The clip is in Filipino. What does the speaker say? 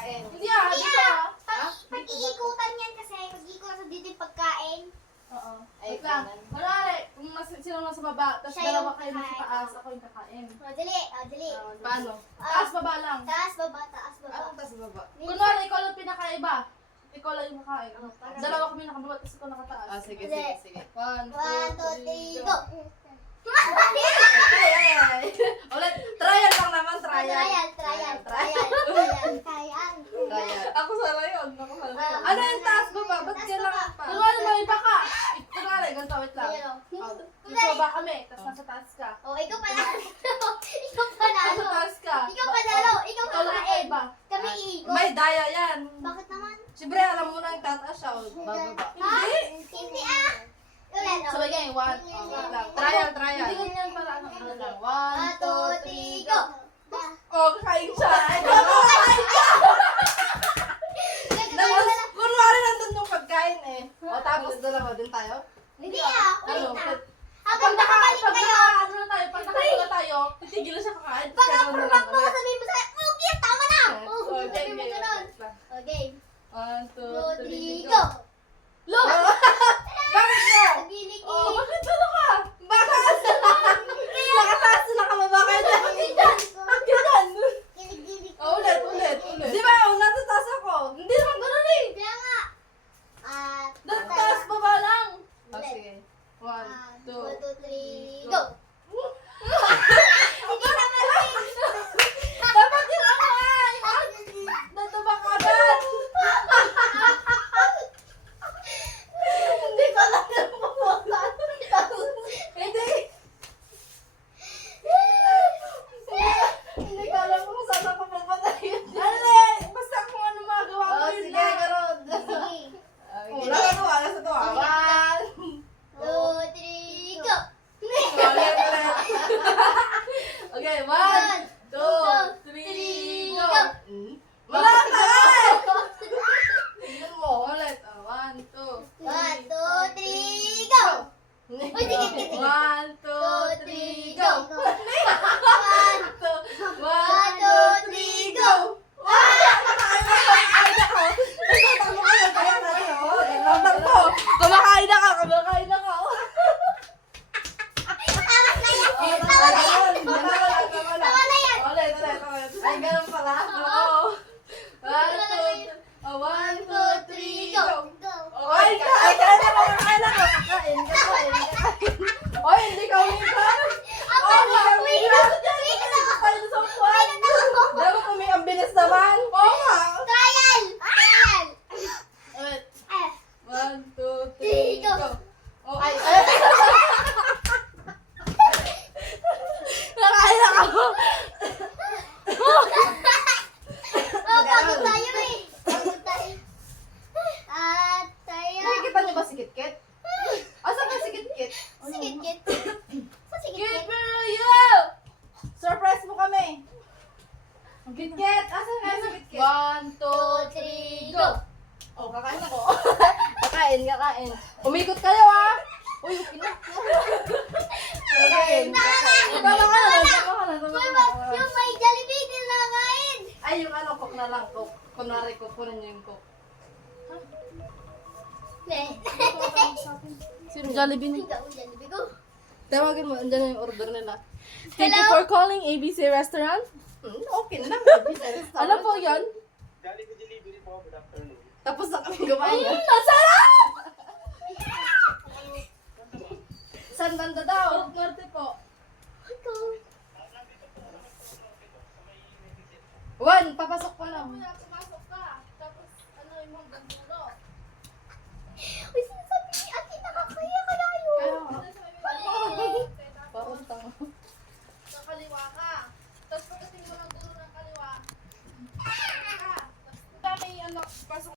pagkain. Hindi dito Pag-iikutan yan kasi mag-iikutan sa dito yung pagkain. Oo. Ay, Wait lang. ganun. Kunwari, kung sino nasa baba, tapos Siya dalawa yung kayo nasa kakain. taas, ako yung kakain. Dali. Paano? Taas, baba lang. Taas, baba, taas, baba. Anong tas baba? Kunwari, ikaw lang pinakaiba. Ikaw lang yung kakain. Oh, parang- Dalawa kami nakababa, tapos ikaw nakataas. Ah, sige, Hindi. sige, sige. 1, 1, 2, 3, go! Ay. Ulit, trial lang naman, trial. Trial. Ako sana yun, ako sana yun. Ah. Ano yung taas baba? Ba't Taas kailangan baba. pa? Kunwari, may iba ka. Kunwari, ganito, wait lang. Ayun, oh. Nasa baba kami, tapos nasa taas ka. Oh, ikaw panalo. Ikaw Nasa panalo. taas ka. Ikaw panalo. Ikaw Ikaw lang kakain. kakaiba. Kami iikot. May daya yan. Bakit naman? Siyempre, alam mo na yung tataas siya o bababa. Ha? Hindi ah. Ulit, So, again, 1. Wait lang. Trial, Hindi trial. ganyan pala. Ano lang. 1, 2, 3, go! Oh, kakain siya. Kunwari nandun yung pagkain eh. O tapos dalawa din tayo. Hindi ah. Ano? Ulit na. Pag Habang nakabalik kayo. ano na tayo, pag nakagawa tayo, titigil na siya kakain. Pag Siya naman approve mo, ulit. sabihin mo sa akin, okay, tama na! Oh, Okay, sabihin mo okay. ganun. Okay, 1, 2, 2, 3, 3, go. go! Look! Bakit mo? Nagiliki. Oh, bakit ano ka? Bakit? Nakataas na nakababa kayo na. Ganyan. Gilig-gilig. Oh, ulit. Di ba? Natataas ako. Hindi naman ganun eh. Kaya nga. At, Taas baba lang. Oh, sige. 1, 1, 2, 2, 3, go! Dapat yun ako ay! Nataba ka agad! Hindi ko lang yung pupunta. Hindi. Hindi ko alam kung saan ako pupunta yun. Ale! Basta kung ano magawa mo Oh, yun sige, lang. garod. Sige. Oh, nakagawa na sa tuwa. 2, 3, go! Okay, 1, 2, 3, go! Wala ka eh! Tignan mo, ulit. 1, 2, 1, 2, 3, go! Uy, sige, sige. 1, 2, 3, 2, 3, go! go! 1, 2, 3, go! Kumakain na ka! Kumakain na ka! Tama na yan! Ulit. Ay, ganun pala. Oo. 1, 2, 3, go! Go! Ay, kaya na kumakain ako. Kakain. Oy, hindi ka umiinom. Umiinom ako! Kain sa upuan. Dapat kami ang bilis naman. Oo nga. Trial! Trial! Ulit. Eh, 1, 2, 3, go! Oh, ay. Nakain ako. pagod tayo eh. Pagod tayo. At tayo. Nakikita niyo ba si Kitkit? Asan ka si Kitkit? Si Kit-Kit. Sa si Give Kit-Kit. me you! Surprise mo kami. Kitkit! Asan ka si Kitkit? 1, 2, 3, go! Oh, kakain ako. Kakain. Umikot kayo ah! Uy, okay na. Kakain. Tama ka na. Yung may Jollibee din nakakain. Ay, yung ano, cook na lang. Cook. Kunwari, kukunin niyo yung cook. Sino Jollibee ni? Ikaw, Jollibee ko. Tawagin mo, andyan na yung order nila. Thank you Hello? for calling ABC Restaurant. Okay na. Ano po yan? Jollibee delivery po, good afternoon. Tapos na kami kumain. Masarap! Saan banda daw? Norte po. Ikaw. Juan, papasok pa lang. Pumasok ka. Tapos, ano yung mga gandulo? Uy, sinasabi ni Ate nakakaya kaya yun. Kaya nga. Parang tanga. Sa kaliwa ka. Tapos pagdating mo ng dulo ng kaliwa, ka. Tapos may ano, pasok